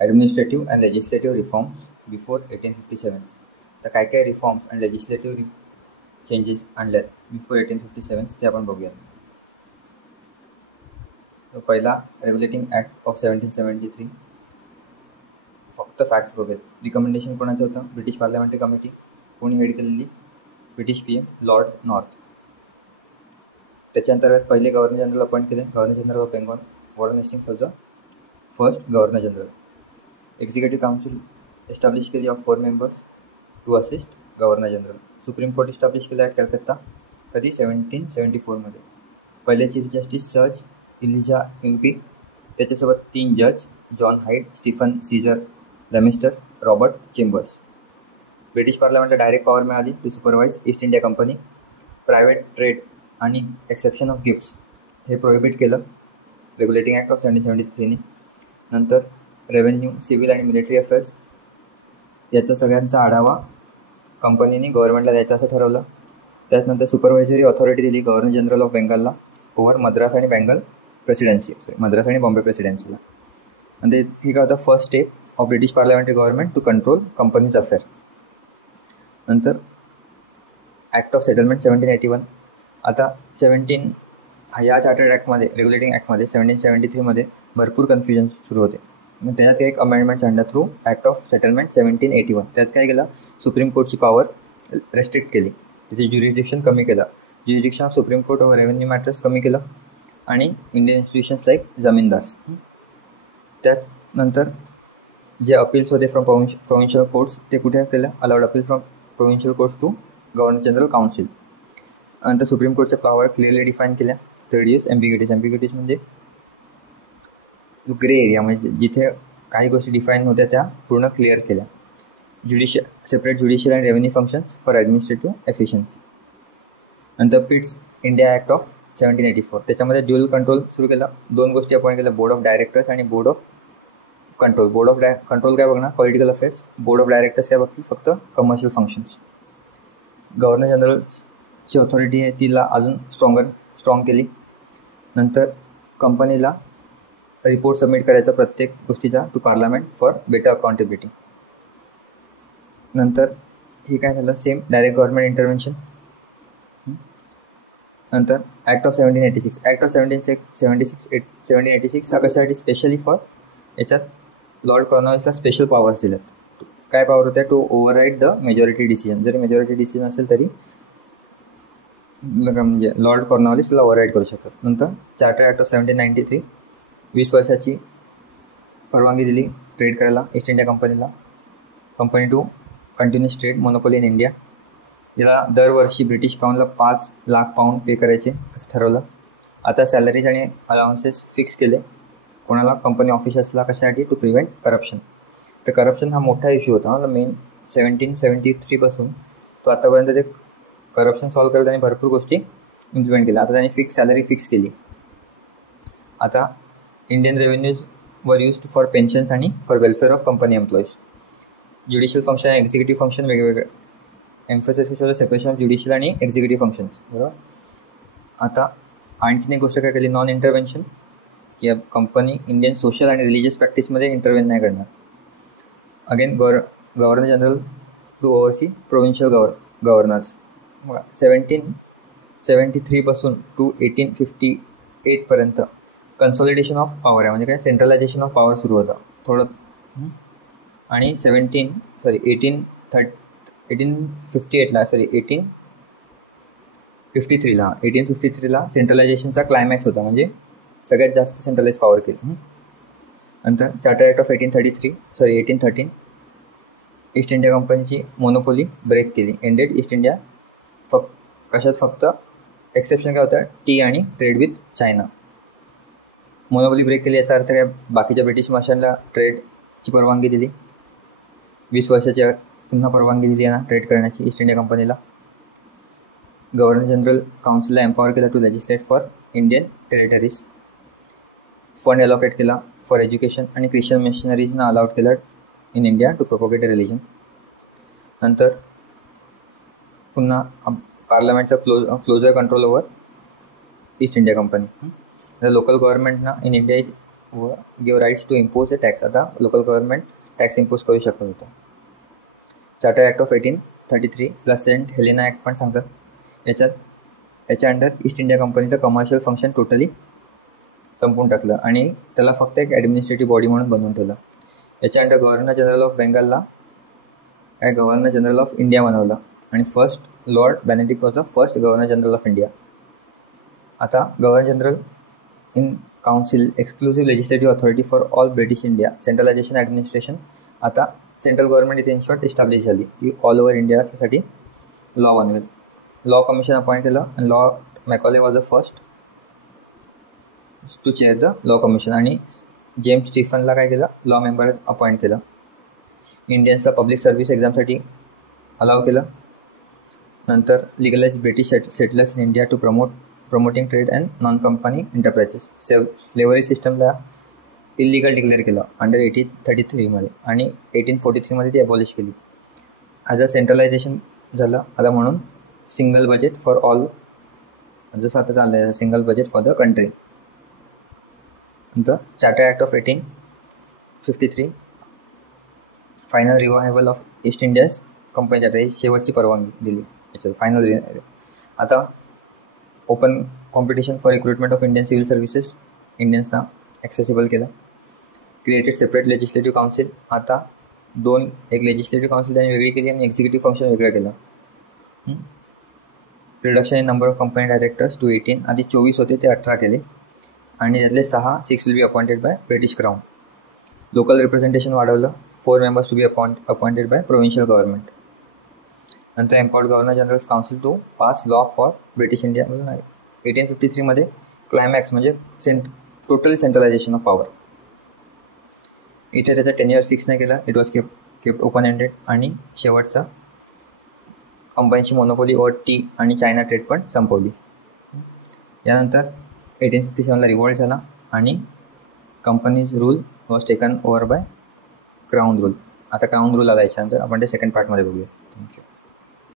Administrative and legislative reforms before 1857. तर काय काय रिफॉर्म्स अँड लेजिस्लेटिव्ह चेंजेस आणल्यात बिफोर 1857 ते आपण बघूयात. पहिला रेग्युलेटिंग ॲक्ट ऑफ 1773. फक्त फॅक्ट्स बघूयात. रिकमेंडेशन कोणाचं होतं? British parliamentary committee. कोणी हेड केलेली? British PM Lord North. त्याच्या अंतर्गत पहिले गव्हर्नर जनरल अपॉइंट केले. Governor general of Bengal Warren Hastings was the first governor general. Executive council establish केली of 4 members to assist governor general. Supreme court establish केलं at Calcutta. कधी? 1774 पहिले chief justice sir Elijah Impey. त्याच्यासोबत 3 जज John Hyde, Stephen Caesar Lemaistre, Robert Chambers. British पार्लमेंटला direct power मिळाली to supervise East India company. Private trade आणि exception of gifts हे prohibit केलं रेग्युलेटिंग ॲक्ट ऑफ 1773. नंतर रेव्हेन्यू, सिव्हिल आणि military affairs याचा सगळ्यांचा आढावा कंपनीने गव्हर्नमेंटला द्यायचा असं ठरवलं. त्याच्यानंतर सुपरवायझरी ऑथॉरिटी दिली गव्हर्नर जनरल ऑफ बेंगालला ओव्हर मद्रास आणि मद्रास आणि बॉम्बे प्रेसिडेन्सीला. आणि ही काय होतं? First step of British parliamentary government to control company's affair. नंतर ॲक्ट ऑफ सेटलमेंट 1781. आता या चार्टर्ड ॲक्टमध्ये, रेग्युलेटिंग ॲक्टमध्ये 1773 भरपूर कन्फ्युजन सुरू होते. मग त्याच्यात एक अमेंडमेंट्स आणल्या थ्रू ॲक्ट ऑफ सेटलमेंट 1781. त्यात काय केलं? सुप्रीम कोर्टची पॉवर रेस्ट्रिक्ट केली, त्याचे ज्युरिस्डिक्शन कमी केलं. Jurisdiction of supreme court over revenue matters कमी केलं आणि इंडियन इन्स्टिट्यूशन्स लाईक जमीनदास. त्यानंतर जे अपील्स होते फ्रॉम प्रोव्हिन्शियल कोर्ट्स ते कुठे केलं? Allowed appeals from provincial courts to governor general council. नंतर सुप्रीम कोर्टच्या पॉवर क्लिअरली डिफाईन केल्या. थर्ड इज एम्बिग्युटीज म्हणजे ग्रे एरिया, म्हणजे जिथे काही गोष्टी डिफाईन होत्या त्या पूर्ण क्लिअर केल्या. Separate judicial and revenue functions for administrative efficiency. नंतर पिट्स इंडिया ॲक्ट ऑफ 1784. त्याच्यामध्ये ड्युअल कंट्रोल सुरू केला. 2 गोष्टी अपॉइंट केल्या, बोर्ड ऑफ डायरेक्टर्स आणि board of control. Board of control काय बघणार? Political affairs. Board of directors काय बघतील? फक्त कमर्शियल फंक्शन्स. गव्हर्नर जनरलची ऑथॉरिटी आहे तिला अजून स्ट्रॉंग केली. नंतर कंपनीला रिपोर्ट सबमिट करायचा प्रत्येक गोष्टीचा to parliament for better accountability. नंतर हे काय झालं? Same direct government intervention. नंतर ॲक्ट ऑफ 1786. ॲक्ट ऑफ 1786 हा कशासाठी? स्पेशली फॉर याच्यात लॉर्ड कॉर्नवॉलिसला स्पेशल पॉवर्स दिल्यात. काय पॉवर होत्या? To override the majority decision. जरी मेजॉरिटी डिसिजन असेल तरी म्हणजे लॉर्ड कॉर्नवॉलिसला ओव्हरराईड करू शकतात. नंतर चार्टर ॲक्ट ऑफ 1793 20 वर्षाची परवानगी दिली ट्रेड करायला ईस्ट इंडिया कंपनीला. Company to continuous trade monopoly in India. याला दरवर्षी ब्रिटिश काउंटला 5 लाख पाऊंड पे करायचे असं ठरवलं. आता सॅलरीज आणि अलाउन्सेस फिक्स केले कोणाला? कंपनी ऑफिसर्सला. कशासाठी? To prevent corruption. तर करप्शन हा मोठा इश्यू होता मेन 1773 तो आतापर्यंत ते करप्शन सॉल्व्ह करायला त्यांनी भरपूर गोष्टी इम्प्लिमेंट केल्या. आता त्यांनी सॅलरी फिक्स केली. आता इंडियन रेव्हेन्यूज वर युज्ड फॉर पेन्शन्स आणि for welfare of company employees. Judicial function आणि एक्झिक्युटिव्ह फंक्शन वेगवेगळे. एम्फोसिस कशावर? सेपरेशन ऑफ ज्युडिशियल आणि एक्झिक्युटिव्ह फंक्शन्स. बरोबर. आता आणखीन एक गोष्ट काय केली? नॉन इंटरव्हेन्शन, की कंपनी इंडियन सोशल आणि रिलिजियस प्रॅक्टिसमध्ये इंटरव्हेन नाही करणार. Again governor general to oversee provincial governors. 1773 टू 1858 कन्सॉलिडेशन ऑफ पॉवर आहे, म्हणजे काय? सेंट्रलायझेशन ऑफ पॉवर सुरू होतं थोडं. आणि 1853ला सेंट्रलायझेशनचा क्लायमॅक्स होता, म्हणजे सगळ्यात जास्त सेंट्रलाइज पॉवर केली. नंतर charter act of 1813 East India कंपनीची मोनोपोली ब्रेक केली. एंडेड ईस्ट इंडिया फक्त एक्सेप्शन काय होतं? टी आणि trade with China. Monopoly break केली याचा अर्थ काय? बाकीच्या ब्रिटिश मर्चंटला ट्रेडची परवानगी दिली. 20 वर्षाची पुन्हा परवानगी दिली यांना ट्रेड करण्याची ईस्ट इंडिया कंपनीला. गव्हर्नर जनरल काउन्सिलला एम्पॉवर केला to legislate for Indian territories. Fund allocate केला फॉर एज्युकेशन आणि ख्रिश्चन मिशनरीजना अलाउड केलं in India to propagate a religion. नंतर पुन्हा पार्लमेंटचा closer control over East India company. The local government in India is व give rights to impose the tax. आता local government tax impose करू शकत होतं. चार्टर ॲक्ट ऑफ 1833 ला Saint Helena act पण सांगतात. याच्या अंडर ईस्ट इंडिया कंपनीचं कमर्शियल फंक्शन टोटली संपून टाकलं आणि त्याला फक्त एक ॲडमिनिस्ट्रेटिव्ह बॉडी म्हणून बनवून ठेवलं. याच्या अंडर गव्हर्नर जनरल ऑफ बेंगालला गव्हर्नर जनरल ऑफ इंडिया बनवलं आणि first Lord Benedict was the first governor general of India. आता governor general in council exclusive legislative authority for all British India. Centralisation administration आता central government इथे in short establish झाली की all over इंडियासाठी law बनवेल. Law commission appoint केलं आणि Lord Macaulay was the first to chair the law commission आणि James स्टीफनला काय केलं, लॉ मेंबर अपॉइंट केलं. इंडियन्सला पब्लिक सर्व्हिस एक्झामसाठी अलाव केलं. नंतर legalise British settlers in India to promoting trade and non company enterprises. Slavery सिस्टमला इलिगल डिक्लेअर केलं अंडर 1833 आणि 1843 ती ॲबॉलिश केली. ॲज अ सेंट्रलायझेशन झालं आता म्हणून सिंगल बजेट फॉर ऑल, जसं आता चाललं आहे single budget for the country. नंतर charter act of 1853 final revival of East India company charter ही शेवटची परवानगी दिली. याच्यात फायनल आता open competition for recruitment of Indian civil services इंडियन्सना ॲक्सेसिबल केलं. Created separate legislative council. आता एक लेजिस्लेटिव्ह काउन्सिल त्यांनी वेगळी केली आणि एक्झिक्युटिव्ह फंक्शन वेगळं केलं. Reduction in number of company directors to 18. आधी 24 होते ते 18 केले आणि त्यातले 6 will be appointed by British crown. Local representation वाढवलं. 4 members to be appointed by provincial government. नंतर empowered governor generals council to pass law for British India. 1853 climax म्हणजे total centralisation of power. इथे त्याचं टेन्युअर फिक्स नाही केलं. It was kept open ended आणि शेवटचा कंपनीची मोनोपोली ओव्हर टी आणि चायना ट्रेड पण संपवली. यानंतर 1857 रिव्हॉल्ट झाला आणि company's rule was taken over by crown rule. आता क्राऊन रूल आला याच्यानंतर आपण ते सेकंड पार्टमध्ये बघूया. थँक्यू.